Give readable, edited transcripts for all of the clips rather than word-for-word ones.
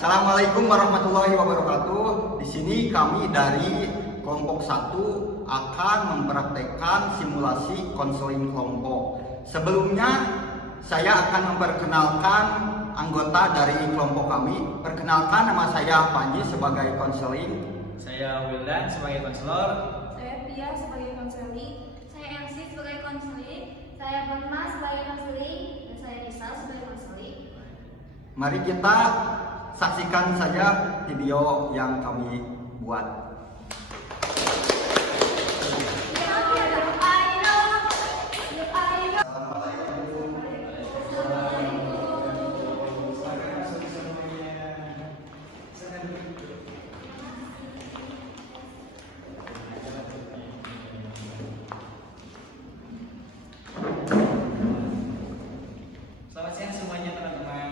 Assalamualaikum warahmatullahi wabarakatuh. Di sini kami dari kelompok 1 akan mempraktekkan simulasi konseling kelompok. Sebelumnya saya akan memperkenalkan anggota dari kelompok kami. Perkenalkan, nama saya Panji sebagai konseling. Saya Wildan sebagai konselor. Saya Pia sebagai konseling. Saya MC sebagai konseling, saya Fatma sebagai konseling, dan saya Nisa sebagai konseling. Mari kita saksikan saja video yang kami buat. Selamat siang semuanya teman-teman.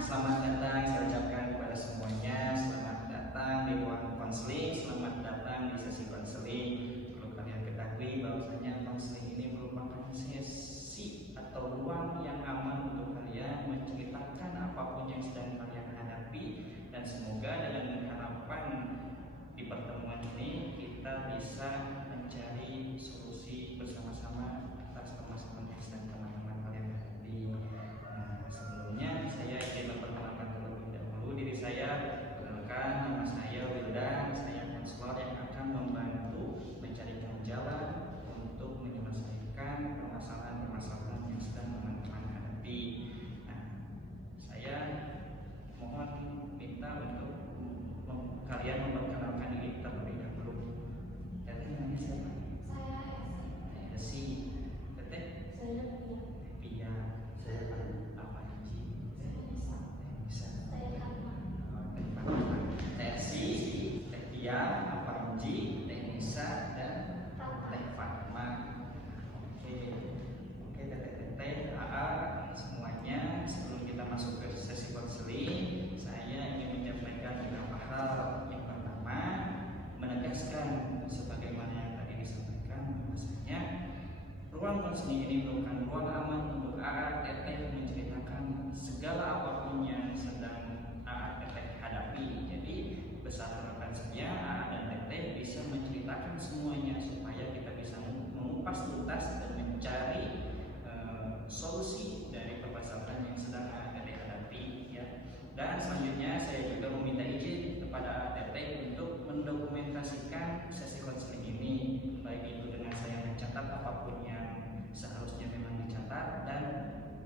Selamat datang, saya ucapkan kepada semuanya. Selamat datang di ruang konseling, selamat datang di sesi konseling. Perlu kalian ketahui bahwasanya konseling ini merupakan sesi atau ruang yang aman untuk kalian menceritakan apapun yang sedang kalian hadapi, dan semoga dengan harapan di pertemuan ini kita bisa mencari solusi bersama-sama atas permasalahan yang sedang teman-teman kalian hadapi. Sebelumnya saya ingin memperkenalkan terlebih dahulu diri saya. Perkenalkan, nama saya Wildan, saya konselor yang akan membantu mencarikan jalan untuk menyelesaikan permasalahan-permasalahan yang sedang teman-teman hadapi. Saya mohon minta untuk kalian memperkenalkan diri terlebih dahulu. Teteh namanya siapa? Saya Desi. Teteh? Saya Pia. Saya Panji. Nisa. Bisa. Saya Fatma. Desi, Teh Pia, Panji, Teh Nisa, dan Teh Fatma. Oke, Teteh, AA, semuanya. Sebelum kita masuk ke sesi konseling, saya ingin menyampaikan beberapa hal. Yang pertama, menegaskan sebagaimana yang tadi disampaikan bahwasanya ruang konseling ini merupakan ruang aman untuk AA, Teteh menceritakan segala apapun yang sedang AA, Teteh hadapi. Jadi besar harapan saya AA dan Teteh bisa menceritakan semuanya supaya kita bisa mengupas tuntas dan mencari solusi dari permasalahan yang sedang AA, Teteh hadapi, ya. Dan selanjutnya saya juga meminta izin kepada Teteh untuk mendokumentasikan sesi konseling ini, baik itu dengan saya mencatat apapun yang seharusnya memang dicatat dan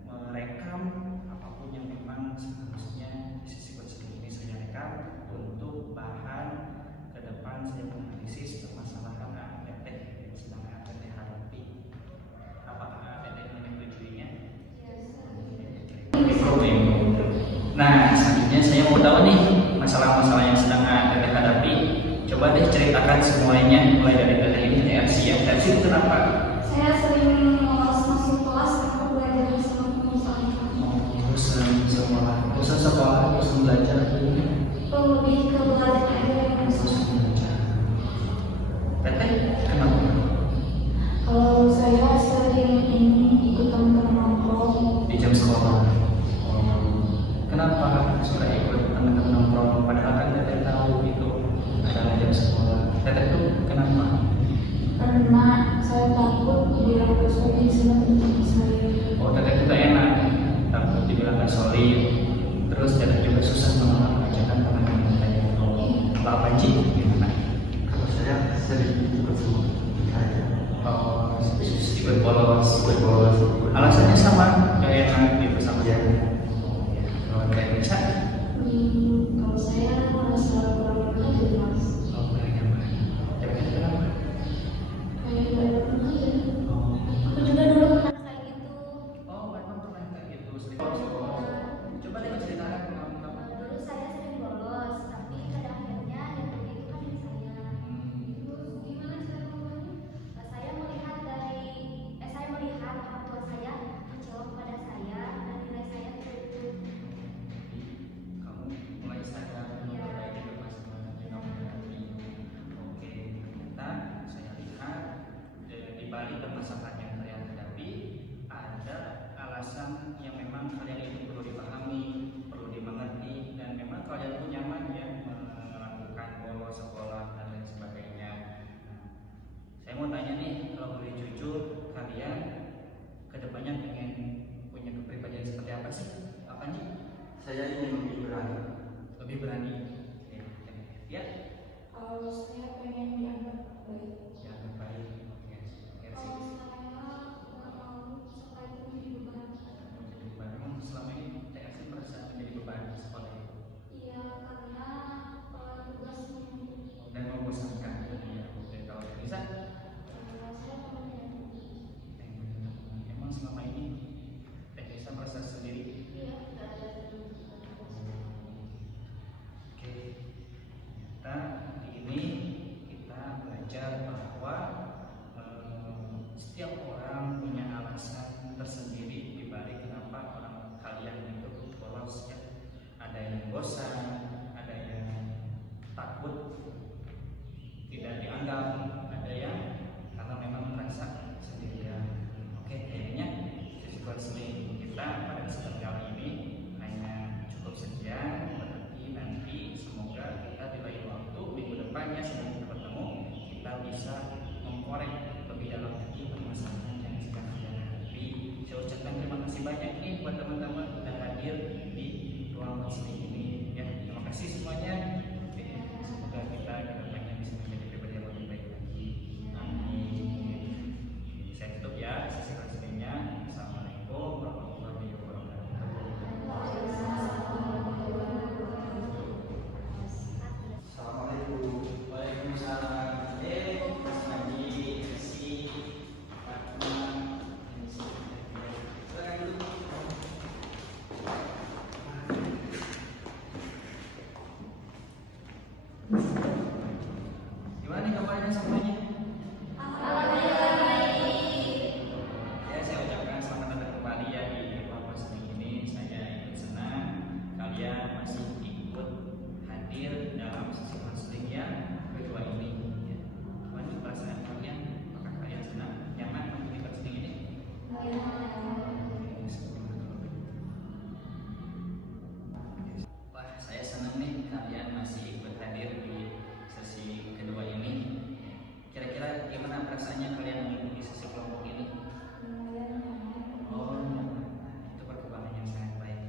merekam apapun yang memang seharusnya di sesi konseling ini saya rekam untuk bahan ke depan saya menganalisis permasalahan Teteh yang sedang Teteh hadapi. Apakah Teteh menyetujuinya? Nah, selanjutnya saya mau tahu nih masalah-masalah yang sedang Teteh hadapi. Coba deh ceritakan semuanya, mulai dari Teteh ini TRC. Yang TRC itu kenapa? Saya sering malas masuk kelas karena belajar sama pengusahaan. Bosan sekolah, bosan belajar. Lebih ke belajar aja yang Bosan belajar. Teteh kenapa? Kalau saya sering ikut teman-teman nongkrong. Di jam sekolah. Kenapa suka ikut teman-teman nongkrong? Padahal kan Teteh tahu itu adalah jam sekolah. Teteh tuh kenapa? Karena saya takut bilang bersuami sama teman saya. Oh, Teteh itu enak, takut dibilang gak solid. Terus Teteh juga susah mengajarkan teman-teman Teteh. Kalau Panji gimana? Kalau saya sering ikut semua saya. Oh, ikut bolos. Alasannya sama, gak enak gitu sama dia. Kalau kayak bisa, Kalau saya merasa kurang aja mas. oh kurang nyaman. Tapi kenapa? Kayak gak ada pernah aja. Oh, Aku juga dulu pernah kayak gitu. oh, memang pernah kayak gitu. Coba deh ceritakan pengalaman kamu. Dulu saya sering bolos, tapi pada akhirnya yang pergi itu kan diri saya. Terus gimana cara ngomongnya? Saya melihat orang tua saya semuanya? Alhamdulillah baik. Ya, saya ucapkan selamat datang kembali ya di ruang konseling ini. Saya ikut senang kalian masih ikut hadir dalam sesi konseling yang kedua ini. Ya. Gimana perasaan kalian? Apakah kalian senang, nyaman mengikuti konseling ini? Wah, saya senang nih kalian masih ikut hadir di sesi kedua ini. Kira-kira gimana perasaannya kalian mengikuti sesi kelompok ini? Oh, itu perkembangan yang sangat baik.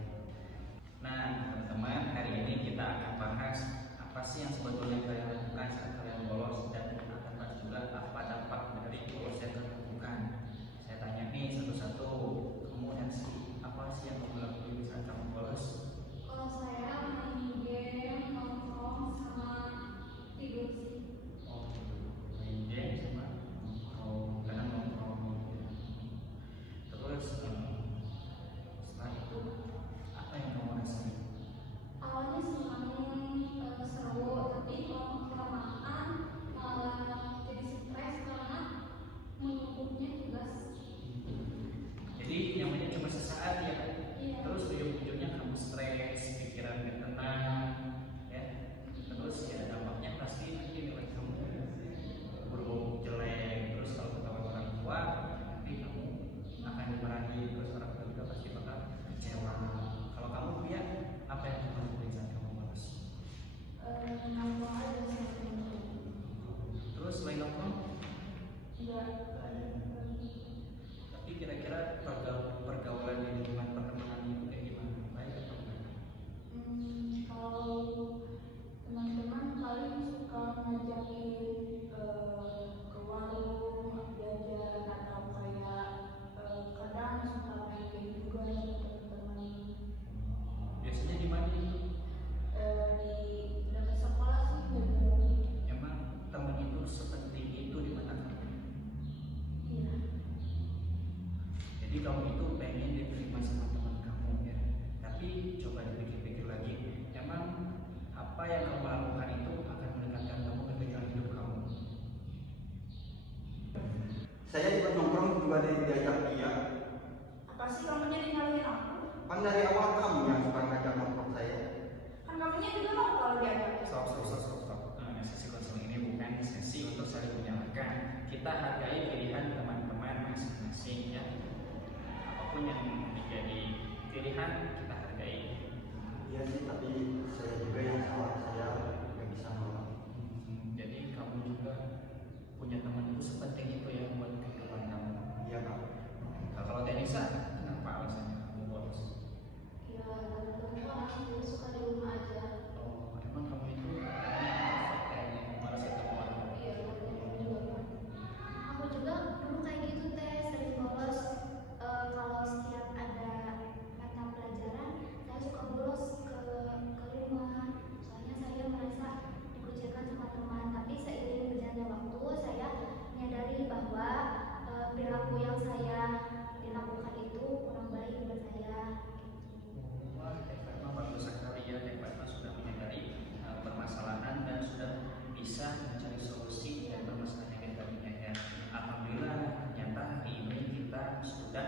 Nah, teman-teman, hari ini kita akan bahas apa sih yang sebetulnya kalian lakukan saat kalian bolos, dan akan bahas juga apa dampak dari bolos yang kalian lakukan. Saya tanya nih satu-satu, kamu dan si apa sih yang kamu lakukan saat kamu bolos? Kalau saya main game, nongkrong, sama tidur sih. Oh, main game sama nongkrong, kadang nongkrong. Terus setelah itu apa yang kamu rasain? Awalnya senang, seru, tapi kalau kelamaan malah jadi stres karena menumpuknya tugas. Jadi namanya cuma sesaat ya. Iya. Terus ujung-ujungnya kamu stres, pikiran gak tenang, ya. Terus ya dampaknya pasti nanti nilai kamu berubah jelek. Terus kalau ketahuan orang tua, nanti kamu akan dimarahi. Terus orang tua juga pasti bakal kecewa. Kalau kamu ya, apa yang kamu lakukan saat kamu bolos? Nongkrong aja sama temen. Terus selain nongkrong, Enggak. tapi kira-kira pergaulan di lingkungan pertemanan itu kayak gimana? Baik atau enggak? Kalau teman-teman paling suka ngajakin ke warung jajan atau kayak kadang suka main game juga sama teman-teman. Biasanya di mana itu? Di dekat sekolah sih bener. Emang teman itu sepenting itu di mata kamu? Iya. Jadi kamu itu pengen diterima sama teman kamu ya. Tapi coba dipikir-pikir lagi, emang apa yang kamu lakukan itu akan mendekatkan kamu ke tujuan hidup kamu? Saya ikut nongkrong juga diajak dia. Apa sih kamu jadi nyalahin aku? Kan dari awal kamu yang suka ngajak nongkrong saya. Kan kamunya juga mau kalau diajak. Stop. Sesi konseling ini bukan sesi untuk saling menyalahkan. Kita hargai pilihan teman-teman masing-masing ya. Apapun yang menjadi pilihan kita hargai. Iya sih, tapi saya juga yang salah, saya nggak bisa nolak. Jadi kamu juga punya teman itu sepenting itu ya buat kehidupan kamu. Iya kak. Nah, kalau Tenisa, kenapa alasannya kamu bolos? Ya, teman-teman orang jadi suka di rumah aja. Oh, emang kamu itu kayaknya malas ketemu orang. Iya, teman-teman juga. Aku juga dulu kayak gitu teh, sering bolos. Kalau setiap ada mata pelajaran, saya suka bolos ke rumah. Soalnya saya merasa dikucilkan sama teman. Tapi seiring berjalannya waktu, saya menyadari bahwa perilaku yang saya dilakukan itu kurang baik buat saya. Wah, Teh Fatma bagus sekali ya. Teh Fatma sudah menyadari permasalahan dan sudah bisa mencari solusi dan permasalahan yang kita punya ya. Alhamdulillah, ternyata hari ini kita sudah,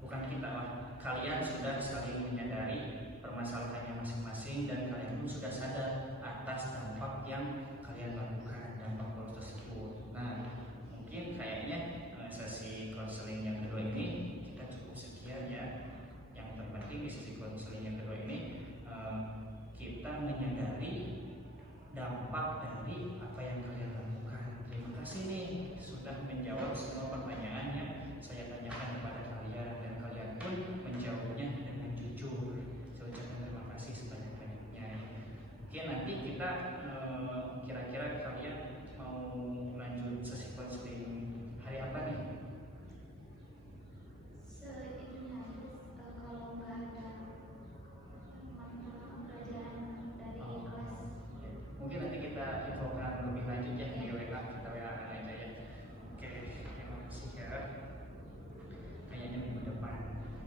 bukan kita lah, kalian sudah saling menyadari permasalahannya masing-masing dan kalian pun sudah sadar atas dampak yang kalian lakukan, dampak bolos tersebut. Nah, mungkin kayaknya sesi konseling yang kedua ini kita cukup sekian ya. Yang terpenting di sesi konseling yang kedua ini kita menyadari dampak dari apa yang kalian lakukan. Terima kasih nih sudah menjawab semua pertanyaan yang saya tanyakan kepada kalian dan kalian pun menjawabnya dengan jujur. Saya ucapkan terima kasih sebanyak-banyaknya. Oke, nanti kita kira-kira kalian mau lanjut sesi konseling hari apa nih? Seitunya kalau nggak ada mata pelajaran dari kelas. Mungkin nanti kita infokan lebih lanjut ya di WA, kita WA aja ya. Oke, terima kasih ya. Kayaknya minggu depan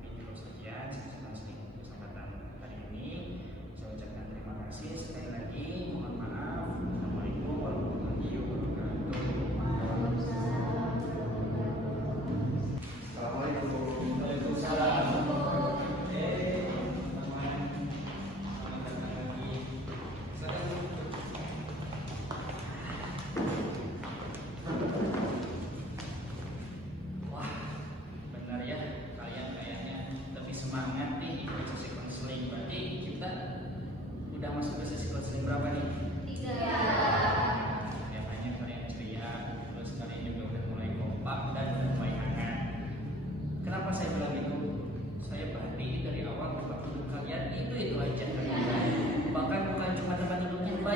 ini terus sekian sesi konseling kesempatan hari ini. Saya ucapkan terima kasih sekali lagi. Mohon maaf. Assalamualaikum warahmatullahi wabarakatuh.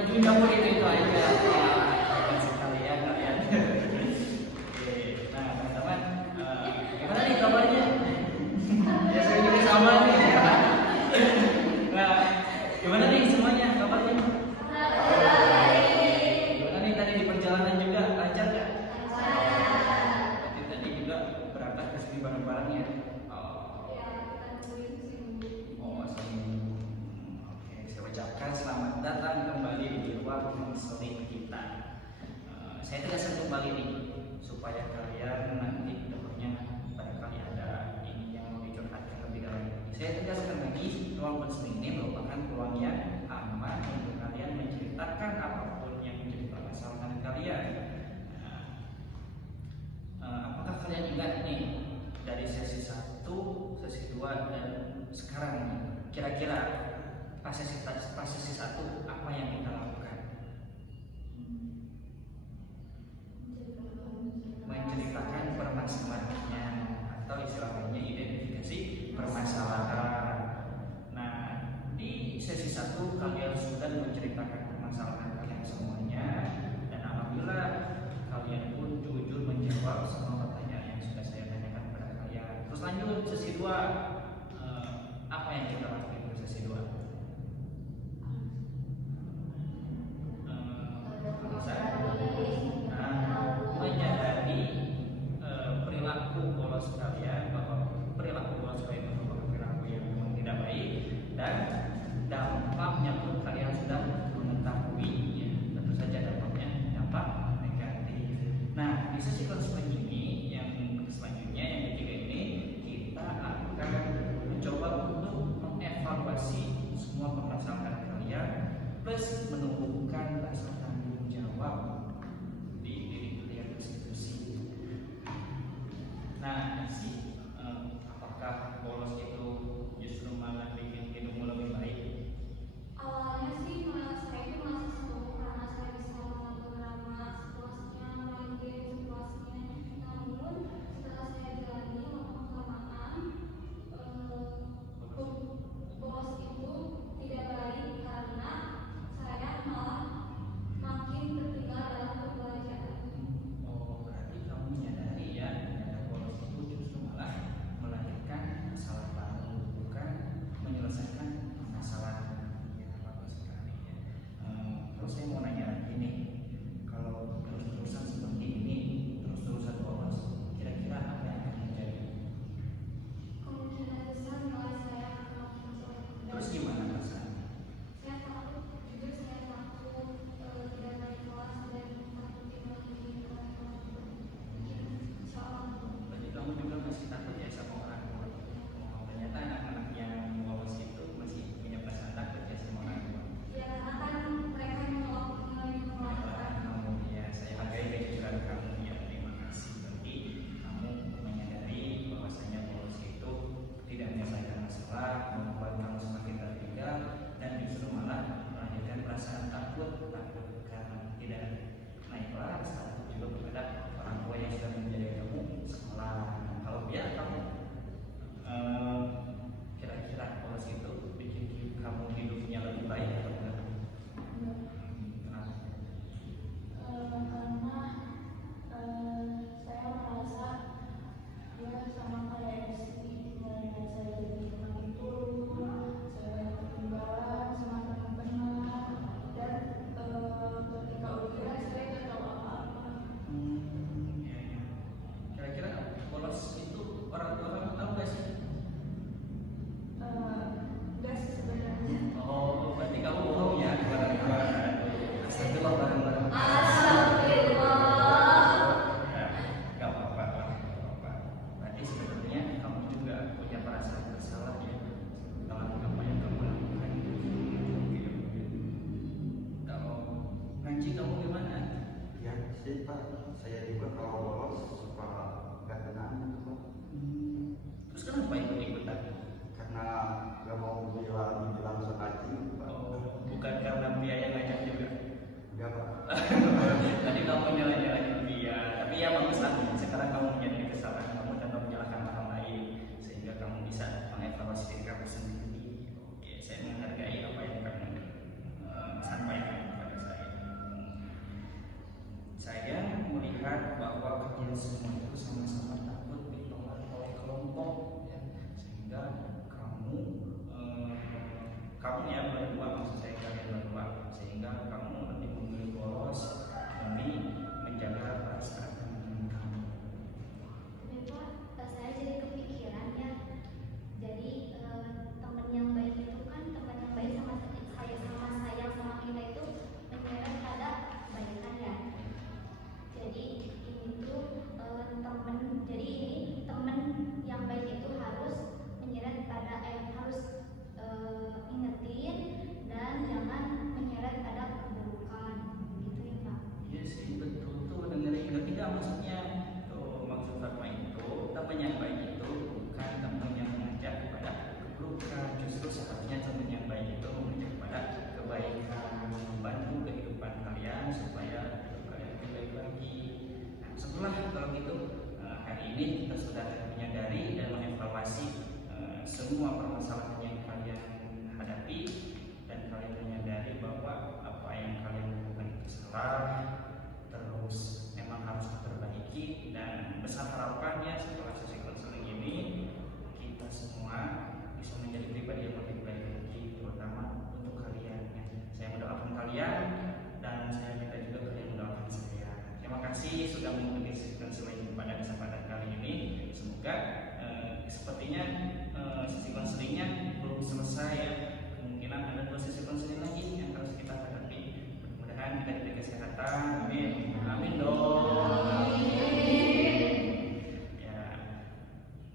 bajunya pun itu aja. Sekali ya kalian. Oke, nah teman-teman, gimana nih kabarnya? Ya saya juga sama nih. Nah, gimana nih semuanya kabarnya? Gimana nih tadi di perjalanan juga lancar nggak? Berarti tadi juga berangkat ke sini bareng-bareng ya? Oh, oke, saya ucapkan selamat datang kembali di ruang konseling kita. Saya tegaskan kembali nih supaya kalian nanti kedepannya barangkali ada ini yang mau dicurhatkan lebih dalam. Saya tegaskan lagi, ruang konseling ini merupakan ruang yang aman untuk kalian menceritakan apapun yang menjadi permasalahan kalian. Apakah kalian ingat nih dari sesi 1, sesi 2 dan sekarang ini kira-kira pas sesi 1 apa yang kita lakukan? Menceritakan permasalahannya atau istilah lainnya identifikasi permasalahan. Nah, di sesi 1 kalian sudah menceritakan permasalahan kalian semuanya dan alhamdulillah kalian pun jujur menjawab semua pertanyaan yang sudah saya tanyakan kepada kalian. Terus lanjut sesi 2, apa yang kita lakukan di sesi 2? Menyadari perilaku polos kalian, bahwa perilaku polos kalian merupakan perilaku yang memang tidak baik dan dampaknya pun kalian sudah mengetahui ya, tentu saja dampaknya dampak negatif. Nah, di sesi konseling ini yang selanjutnya yang ketiga ini kita akan mencoba untuk mengevaluasi kamu lebih memilih bolos demi menjaga perasaan teman kamu. Tapi Pak, saya jadi kepikiran ya. Jadi teman yang baik itu kan teman yang baik sama saya sama sayang sama kita itu menyeret pada kebaikan ya. Jadi ini tuh jadi ini teman yang baik itu harus menyeret pada harus ingetin dan jangan menyeret pada keburukan gitu ya Pak. Iya sih, betul tuh, dengerin ngerti nggak maksudnya? Tuh maksud Fatma itu teman yang baik itu bukan teman yang mengajak kepada keburukan, justru seharusnya teman yang baik itu mengajak kepada kebaikan, membantu kehidupan kalian supaya hidup kalian lebih baik lagi. Nah, setelah kalau gitu hari ini kita sudah menyadari dan mengevaluasi semua permasalahan yang kalian hadapi, dan kalian menyadari bahwa apa yang kalian lakukan itu salah, terus memang harus diperbaiki, dan besar harapannya setelah sesi konseling ini kita semua bisa menjadi pribadi yang lebih baik lagi, terutama untuk kalian. Saya mendoakan kalian dan saya minta juga kalian mendoakan saya. Terima kasih sudah mengikuti sesi konseling pada kesempatan kali ini. Semoga sepertinya sesi konselingnya belum selesai ya. Kemungkinan ada 2 sesi konseling lagi yang harus kita hadapi. Mudah-mudahan kita diberi kesehatan. Amin. Amin dong. Ya,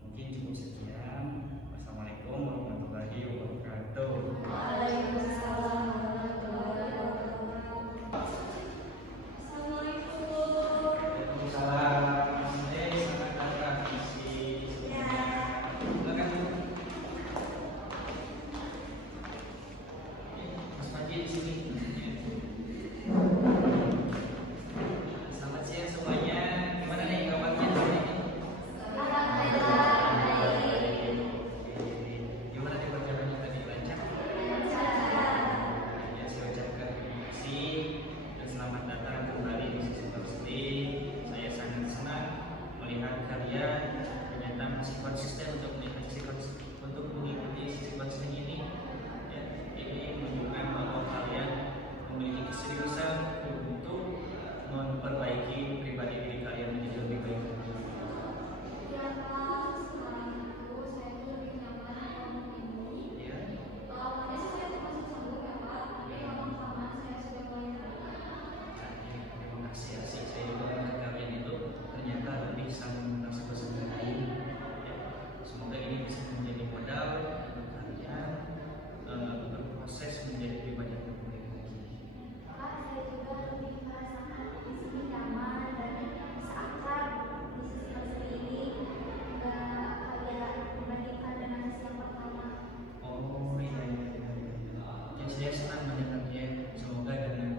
mungkin cukup sekian. Wassalamualaikum warahmatullahi wabarakatuh. Waalaikumsalam warahmatullahi wabarakatuh. Assalamualaikum. Waalaikumsalam. Selamat datang di sini. Silakan. Mas Panji di sini. Selamat siang semuanya. Gimana nih kabarnya hari ini? Gimana nih perjalanannya tadi, lancar? Ya, saya ucapkan terima kasih dan selamat datang kembali di sesi konseling. Saya sangat senang melihat kalian ternyata masih konsisten untuk mengikuti sesi konseling ini. Ya, ini menunjukkan bahwa kalian memiliki keseriusan untuk memperbaiki pribadi diri kalian menjadi lebih baik lagi. Ya Pak, setelah itu saya tuh lebih nyaman ngomong ini. Ya. Awalnya sih saya tuh masih sanggup ya Pak, tapi lama-kelamaan saya sudah mulai Terima kasih ya, saya juga melihat kalian itu ternyata lebih saling mengenal satu sama lain. Ya, semoga ini bisa menjadi modal untuk kalian berproses menjadi pribadi yang lebih baik lagi. Pak, saya juga lebih merasakan di sini nyaman dan seakan di sisi konseling ini nggak kayak dibandingkan dengan sesi yang pertama. Oh iya. Jadi saya senang mendengarnya. Semoga dengan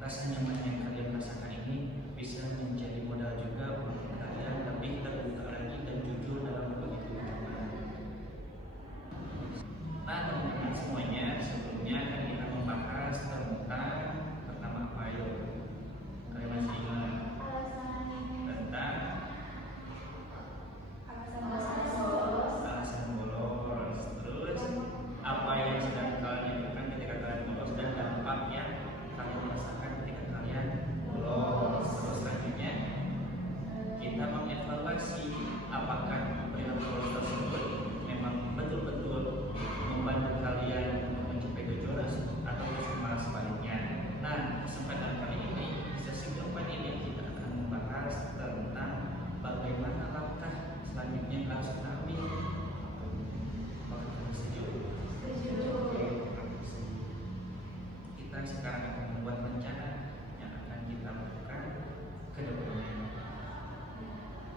rasa nyaman yang kalian rasakan ini bisa menjadi modal juga untuk kalian lebih terbuka lagi dan jujur dalam berbagi pengalaman. Nah teman-teman semuanya, sebelumnya kan kita membahas tentang pertama apa ayo? Kalian masih ingat tentang alasan bolos, terus apa yang sedang kalian lakukan ketika kalian bolos dan dampak yang kalian rasakan ketika kalian bolos. Terus selanjutnya kita mengevaluasi apakah perilaku bolos tersebut memang betul-betul membantu kalian untuk mencapai tujuan atau malah sebaliknya. Nah, kesempatan kali ini, sesi keempat ini kita akan membahas tentang bagaimana langkah selanjutnya yang harus kita ambil. Apakah kalian setuju? Kita sekarang akan membuat rencana yang akan kita lakukan ke depannya.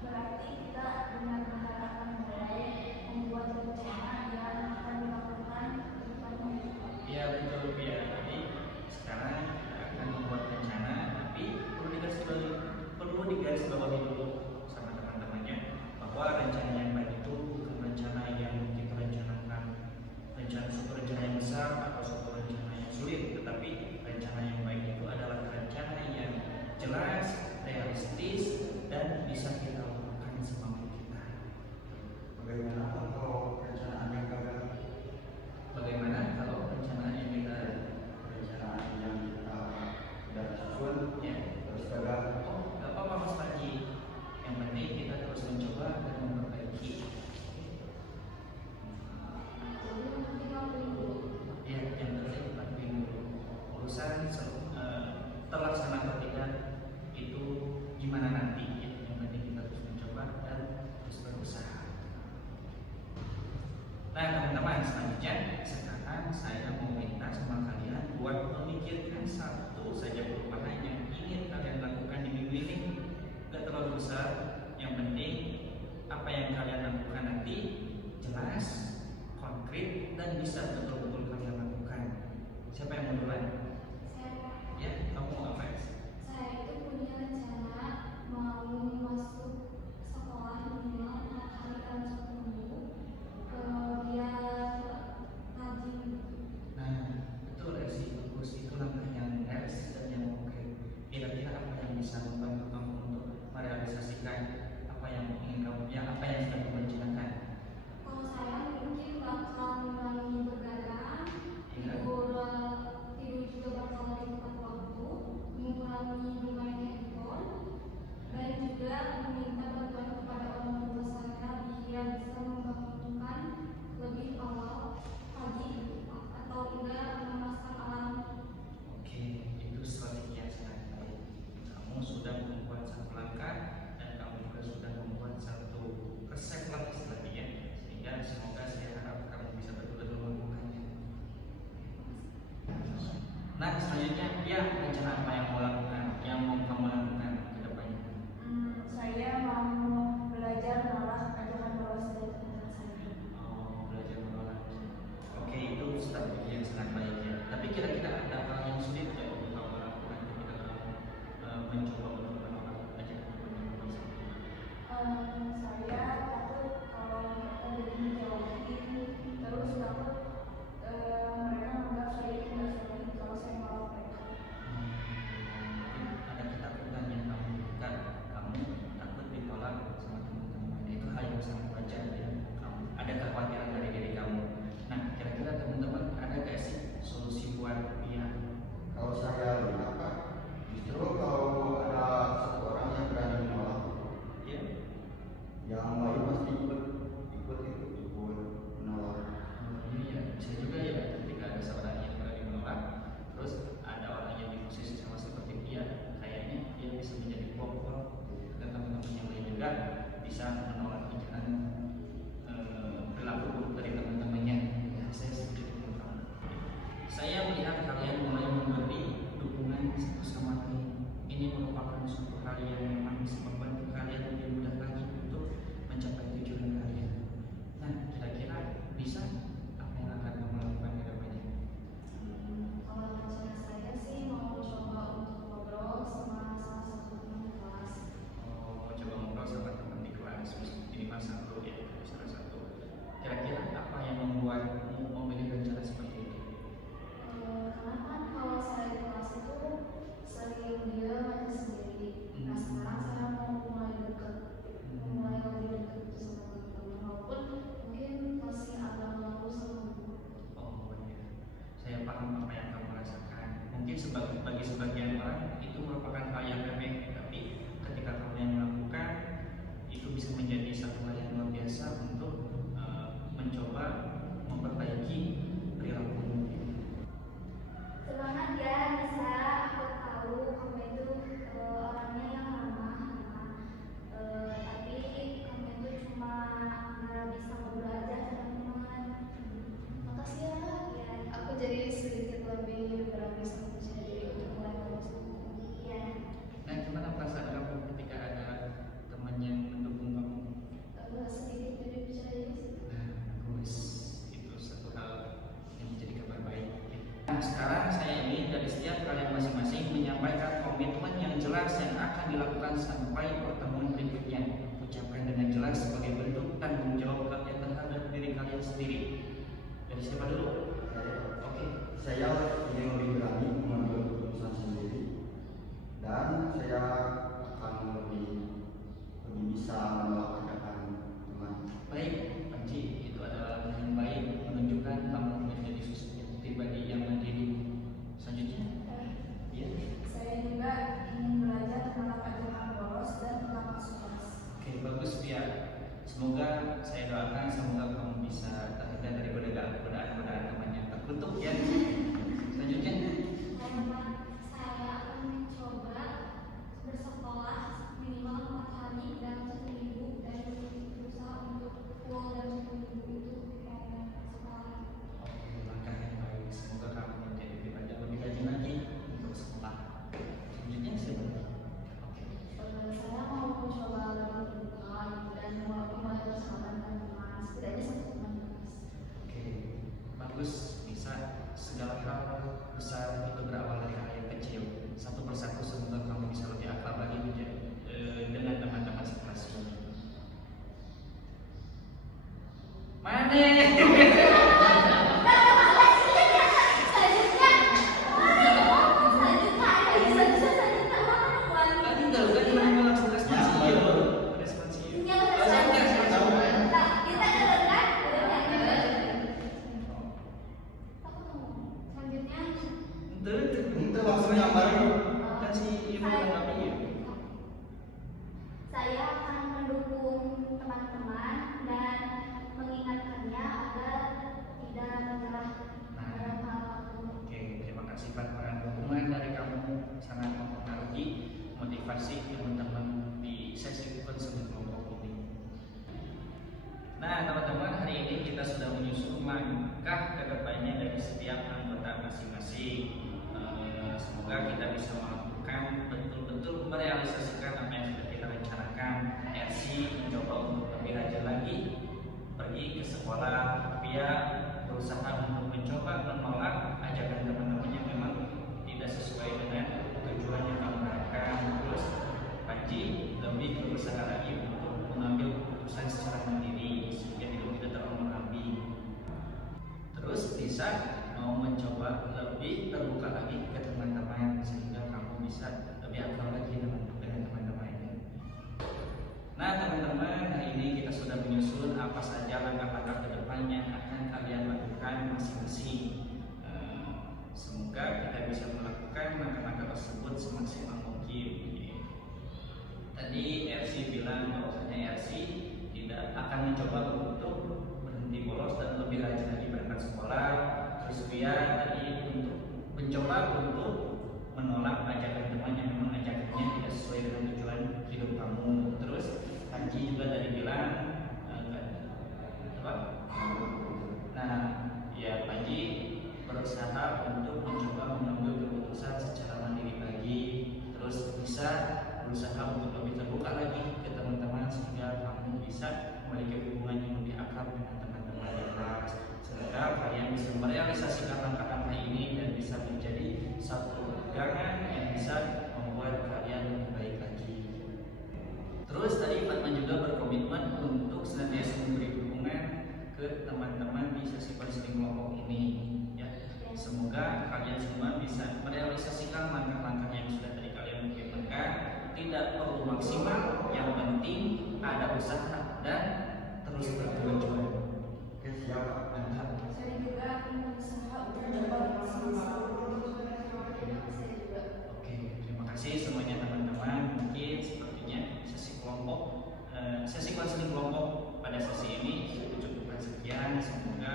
Berarti kita benar-benar akan mulai membuat rencana yang akan dilakukan ke depannya. Iya betul ya. Jadi sekarang kita akan membuat rencana, tapi perlu digarisbawahi dulu sama teman-temannya bahwa rencana yang baik itu bukan rencana yang kita rencanakan suatu rencana yang besar atau suatu rencana yang sulit, tetapi rencana urusan terlaksana atau tidak itu gimana nanti ya. Yang penting kita terus mencoba dan terus berusaha. Nah teman-teman, selanjutnya sekarang saya mau minta sama kalian buat memikirkan satu saja perubahan yang ingin kalian lakukan di minggu ini. Gak terlalu besar, yang penting apa yang kalian lakukan nanti jelas, konkret, dan bisa betul-betul kalian lakukan. Siapa yang mau duluan? Saya Ya, kamu mau apa? saya itu punya rencana mau masuk sekolah minimal 4 hari dalam seminggu, biar rajin. Nah, betul ya sih, bagus. Itu langkah yang realistis dan yang konkret. Kira-kira apa yang bisa membantu kamu untuk merealisasikan apa yang ingin kamu, ya apa yang sudah kamu rencanakan? Kalau saya mungkin bakal mengurangi begadang, Iya. tidur juga bakal lebih tepat waktu, mengurangi bermain handphone, dan juga meminta bantuan kepada orang tua saya biar bisa membangunkan lebih awal pagi atau enggak memasang alarm. Oke, itu strategi yang sangat baik. Kamu sudah membuat satu langkah dan kamu juga sudah membuat satu resep lah istilahnya, sehingga semoga saya harap kamu bisa betul-betul melakukannya. Nah, selanjutnya ya rencana apa yang mau lakukan, yang mau kamu lakukan ke depannya? Saya mau belajar mengolah ajaran bolos dari teman-teman saya. Oh, belajar mengolah. Oke, itu strategi yang sangat baik ya. Tapi kira-kira ada hal yang sulit ya untuk kamu lakukan ketika kamu mencoba untuk mengolah ajaran bolos? Saya takut kalau mereka jadi menjauhin, terus takut mereka menganggap saya itu nggak serius kalau saya mau mereka. Mungkin ada ketakutan yang kamu bukan, kamu takut ditolak sama teman-teman. Itu hal yang sangat wajar ya. Kamu ada kekhawatiran dari diri kamu. Nah, kira-kira teman-teman ada gak sih solusi buat dia? Kalau saya lihat Pak, justru kalau ada satu orang yang berani menolak, Ya, yang lain pasti ikut menolak. iya, bisa juga ya ketika ada seorang yang berani menolak, terus ada orang yang di posisi sama seperti dia, kayaknya dia bisa menjadi pokok dan teman-teman yang lain juga bisa menolak ajaran perilaku buruk dari teman-temannya. Ya, saya setuju dengan kamu. Saya melihat kalian mulai memberi dukungan satu sama lain. Ini merupakan suatu hal yang memang bisa membantu kalian lebih mudah lagi untuk mencapai tujuan kalian. Nah, kira-kira bisa apa yang akan kamu lakukan ke depannya? Kalau rencana saya sih mau coba untuk ngobrol sama salah satu teman kelas. Oh, coba ngobrol sama teman di kelas, minimal satu ya, salah satu. Kira-kira apa yang membuatmu memilih rencana seperti itu? Karena kan kalau saya di kelas itu sering dia ngajar sendiri. Nah sekarang saya mau mulai lebih dekat sama teman-teman, walaupun mungkin masih agak malu sama guru. Oh iya, saya paham apa yang kamu rasakan. Mungkin bagi sebagian orang itu merupakan hal yang remeh, tapi ketika kamu yang melakukan itu bisa menjadi satu hal yang luar biasa untuk mencoba memperbaiki perilakumu. Semangat ya Nisa, aku tahu kamu itu orangnya yang ramah, tapi kamu itu cuma nggak bisa ngobrol aja sama teman. Makasih ya, aku jadi sedikit lebih berani sama diri untuk mulai ngomong sama kamu. Iya. Nah, gimana perasaan kamu ketika ada teman yang mendukung kamu? Sedikit lebih percaya diri. Nah, bagus. Itu satu hal yang menjadi kabar baik. Nah, sekarang saya ingin dari setiap kalian masing-masing menyampaikan komitmen yang jelas yang akan dilakukan sampai pertemuan berikutnya. Ucapkan dengan jelas sebagai bentuk tanggung jawab kalian terhadap diri kalian sendiri. Dari siapa dulu? Oke. Saya ingin lebih berani mengambil keputusan sendiri, dan saya akan lebih bisa menolak ajakan teman. Baik, Panji, itu adalah hal yang baik, menunjukkan kamu menjadi sosok pribadi yang mandiri. Selanjutnya, ya. Saya juga ingin belajar menolak ajaran bolos dan tetap masuk kelas. Oke, bagus ya. Semoga saya doakan semoga kamu bisa terhindar dari godaan teman yang terkutuk ya. Ente langsung nyambarin. Dan si ibu menanggapinya. Saya akan mendukung teman-teman dan mengingatkannya agar tidak menyerah dalam hal apapun. Oke, terima kasih Pak. Dukungan dari kamu sangat mempengaruhi motivasi teman-teman di sesi konseling kelompok ini. Nah, teman-teman, hari ini kita sudah menyusun langkah ke depannya dari setiap anggota masing-masing. Semoga kita bisa melakukan betul-betul merealisasikan apa yang sudah kita rencanakan. RC mencoba untuk lebih rajin lagi pergi ke sekolah, dia berusaha untuk mencoba menolak ajakan teman-teman yang memang tidak sesuai dengan tujuan yang kamu harapkan. Terus Panji lebih berusaha lagi untuk mengambil keputusan secara mandiri sehingga hidup kita terlalu mengambil. Terus bisa mau mencoba lebih terbuka lagi ke teman-teman sehingga kamu bisa lebih akrab lagi dengan teman-temannya. Nah, teman-teman, hari ini kita sudah menyusun apa saja langkah-langkah ke depan yang akan kalian lakukan masing-masing. Semoga kita bisa melakukan langkah-langkah tersebut semaksimal mungkin. Tadi RC bilang bahwasanya RC tidak akan mencoba untuk berhenti bolos dan lebih rajin lagi berangkat sekolah. Terus dia tadi untuk mencoba untuk menolak ajakan teman yang memang ajakannya tidak sesuai dengan tujuan hidup kamu. Terus Panji juga tadi bilang apa? Nah, ya Panji berusaha untuk mencoba mengambil keputusan secara mandiri lagi. Terus bisa berusaha untuk lebih terbuka lagi ke teman-teman sehingga kamu bisa memiliki hubungan yang lebih akrab dengan teman-teman di kelas. Semoga kalian bisa merealisasikan langkah-langkah ini dan bisa menjadi satu pegangan yang bisa membuat kalian lebih baik lagi. Terus tadi Fatma juga berkomitmen untuk senantiasa memberi dukungan ke teman-teman di sesi konseling kelompok ini. Ya, semoga kalian semua bisa merealisasikan langkah-langkah yang sudah tadi kalian komitmenkan. Tidak perlu maksimal, yang penting ada usaha dan terus bertujuan. Oke, siap. Mantap. Saya juga akan berusaha untuk mencoba maksimal. Oke, terima kasih semuanya teman-teman. Mungkin sepertinya sesi konseling kelompok pada sesi ini saya cukupkan sekian. Semoga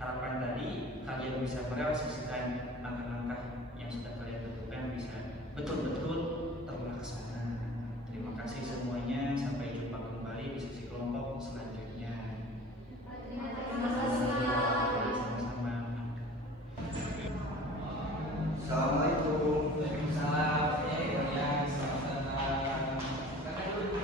harapan tadi kalian bisa merealisasikan langkah-langkah yang sudah kalian tentukan bisa betul-betul terlaksana. Terima kasih semuanya. Sampai jumpa kembali di sesi kelompok selanjutnya. Terima kasih. Sama-sama. Assalamualaikum. Waalaikumsalam. Kalian selamat datang. Silakan dulu.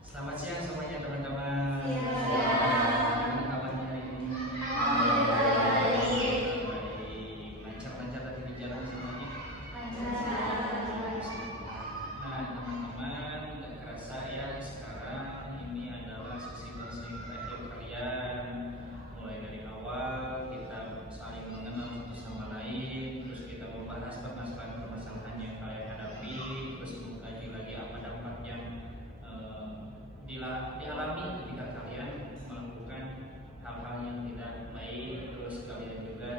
Selamat siang semuanya teman-teman. Gimana kabarnya hari ini? Baik. Lancar-lancar tadi di jalan semuanya. Nah teman-teman, nggak kerasa ya sekarang ini adalah sesi konseling terakhir kalian. Mulai dari awal kita saling mengenal satu sama lain, terus kita membahas permasalahan yang kalian hadapi, terus mengkaji lagi apa dampak yang dialami ketika kalian melakukan hal-hal yang tidak baik. Terus kalian juga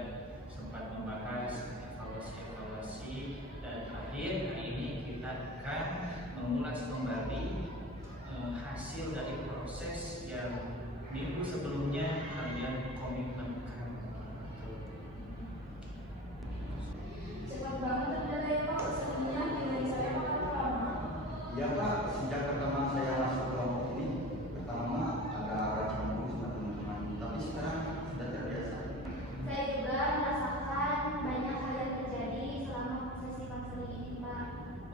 sempat membahas evaluasi dan terakhir hari ini kita akan mengulas kembali hasil dari proses yang minggu sebelumnya kalian komitmenkan. Cepat banget ada ya Pak, sebenarnya nilai saya makan lama. Ya Pak, sejak pertama saya masuk kelompok ini, pertama agak canggung sama teman-teman, tapi sekarang sudah terbiasa. Saya juga merasakan banyak hal yang terjadi selama sesi konseling ini, Pak.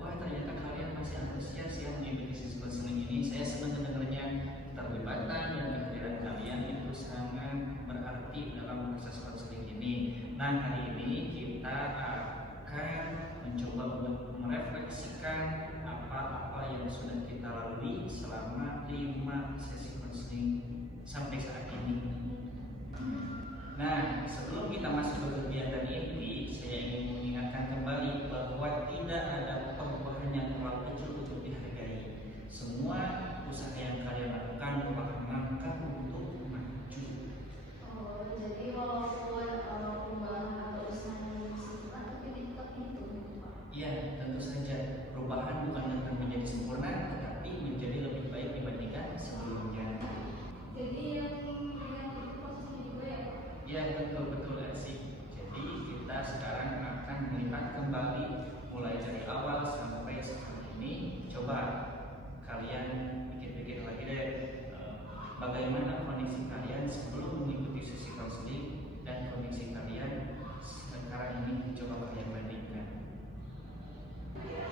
Wah, ternyata kalian masih antusias ya mengikuti sesi konseling ini. Saya senang mendengarnya. Keterlibatan dan kehadiran kalian itu sangat berarti dalam proses konseling ini. Nah, hari ini kita akan mencoba untuk merefleksikan apa-apa yang sudah kita lalui selama 5 sesi konseling sampai saat ini. Nah, sebelum kita masuk ke kegiatan inti, saya ingin mengingatkan kembali bahwa tidak ada perubahan yang usaha yang kalian lakukan merupakan langkah untuk maju. Oh, jadi walaupun perubahan atau usaha yang disebutkan tapi tetap itu, Pak. Iya, tentu saja perubahan bukan akan menjadi sempurna, tetapi menjadi lebih baik dibandingkan sebelumnya. Jadi yang itu prosesnya juga ya, Pak. Ya betul Elsie. Jadi kita sekarang akan melihat kembali mulai dari awal sampai sekarang ini. Coba kalian pikir-pikir lagi deh, bagaimana kondisi kalian sebelum mengikuti sesi konseling dan kondisi kalian sekarang ini. Coba kalian bandingkan.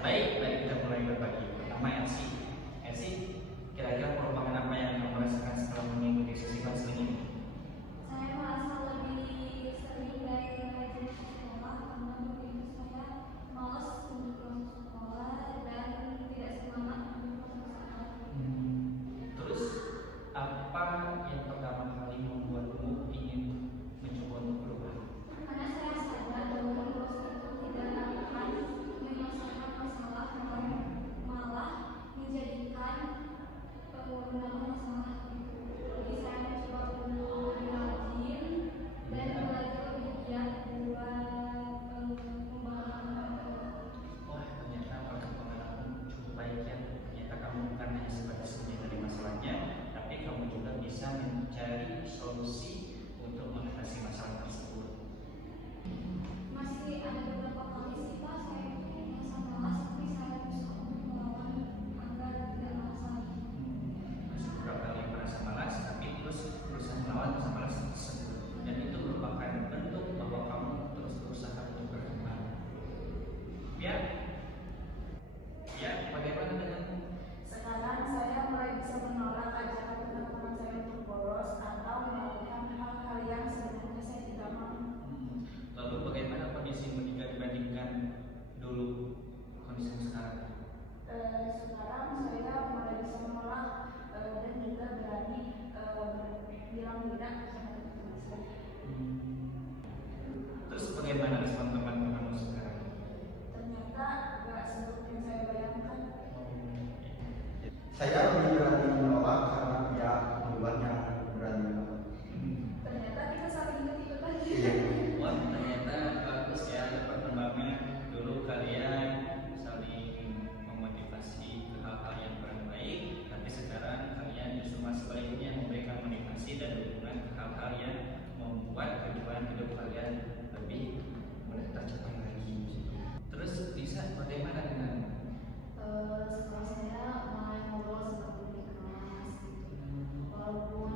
Baik, kita mulai berbagi. Pertama Elsie, kira-kira perubahan apa yang kamu rasakan setelah mengikuti sesi konseling ini? Saya merasa lebih sering dan rajin ke sekolah karena dulu saya malas untuk masuk sekolah dan tidak semangat untuk masuk sekolah. Terus apa yang pertama kali membuatmu ingin mencoba untuk berubah? Karena saya sadar bahwa bolos itu tidak akan menyelesaikan masalah, malah menjadikan menambah masalah itu. Jadi saya mencoba untuk lebih rajin dan belajar lebih giat buat membangun. Wah, ternyata perkembanganmu cukup baik ya. Ternyata kamu bukan hanya sebatas menyadari masalahnya, tapi kamu juga bisa mencari solusi untuk mengatasi masalah tersebut. Masih ada beberapa kali sih Pak saya merasa malas, tapi saya berusaha untuk melawan agar tidak malas lagi. Masih beberapa kali merasa malas, tapi terus berusaha melawan rasa malas tersebut. Dan itu merupakan bentuk bahwa kamu terus berusaha untuk berkembang. Ya, bagaimana denganmu? Sekarang saya mulai bisa menolak ajakan teman-teman saya untuk bolos atau melakukan hal-hal yang sebenarnya saya tidak mau. Lalu bagaimana kondisimu jika dibandingkan dulu kondisi sekarang? Sekarang saya mulai bisa menolak dan juga berani bilang tidak sama teman saya. Terus bagaimana respon teman-temanmu sekarang? Ternyata gak seperti yang saya bayangkan. Saya lebih berani menolak karena dia duluan yang berani. Ternyata kita saling ikut-ikutan. Iya. Wah, ternyata bagus ya ada perkembangan. Dulu kalian saling memotivasi ke hal-hal yang kurang baik, tapi sekarang kalian justru sebaliknya memberikan motivasi dan dukungan ke hal-hal yang membuat tujuan hidup kalian lebih mudah tercapai lagi. Terus bisa bagaimana dengan Setelah saya mulai ngobrol seperti di kelas gitu. Walaupun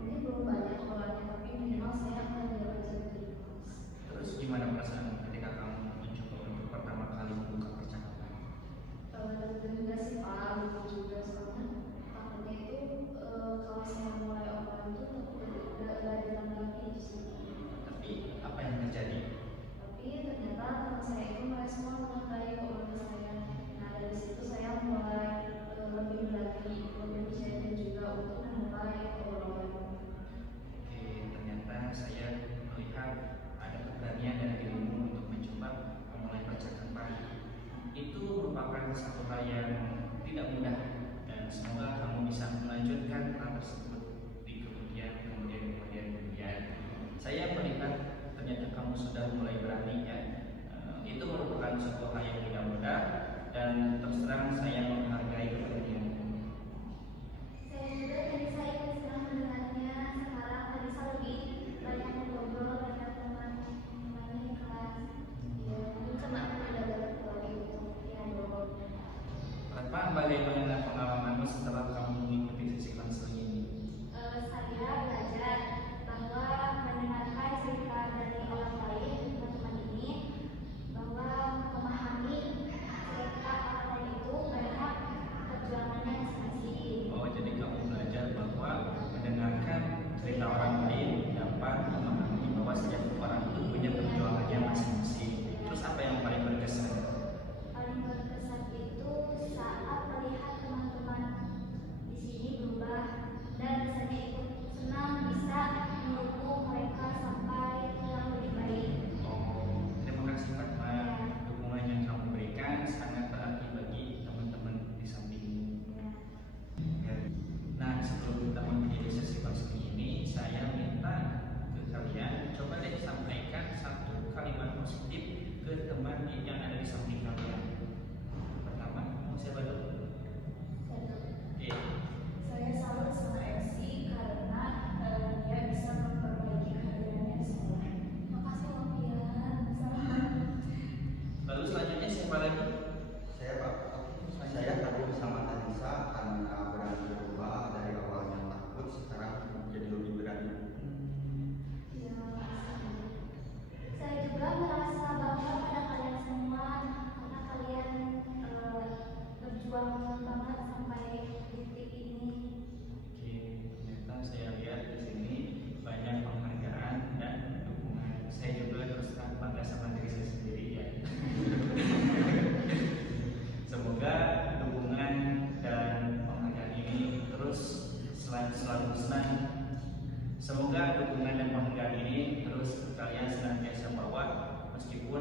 ini belum banyak orangnya, tapi minimal saya akan belajar di kelas. terus gimana perasaan ketika kamu mencoba untuk pertama kali membuka percakapan? Dan juga sih Pak, lucu juga soalnya takutnya itu kalau saya mulai omongan itu tidak datang lagi justru. Tapi apa yang terjadi? Tapi ternyata teman saya itu merespon dengan baik omongan saya. Nah dari situ saya mulai lebih berani, lebih percaya juga untuk memulai obrolan. Oke, ternyata saya melihat ada keberanian dari dirimu untuk mencoba memulai percakapan. Itu merupakan satu hal yang tidak mudah dan semoga kamu bisa melanjutkan hal tersebut di kemudian. Saya melihat ternyata kamu sudah mulai berani ya. Itu merupakan suatu hal yang tidak mudah dan terus terang saya menghargai keberanianmu. Saya juga tadi saya ingin senang mendengarnya. Sekarang tadi saya lebih banyak ngobrol dengan teman-teman di kelas. Ya, mungkin karena aku udah belajar lagi untuk ngobrol. Pak, bagaimana pengalamanmu setelah kamu mengikuti sesi konseling ini? Saya belajar bahwa mendengarkan cerita dari orang lain, teman-teman ini, bahwa memahami cerita orang lain itu banyak perjuangannya masing-masing. Oh, jadi kamu belajar bahwa mendengarkan cerita orang lain dapat memahami bahwa setiap orang itu punya perjuangannya masing-masing. Terus apa yang paling berkesan? Paling berkesan itu saat melihat teman-teman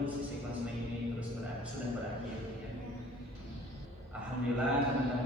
sesi konseling ini sudah berakhir ya. Alhamdulillah teman-teman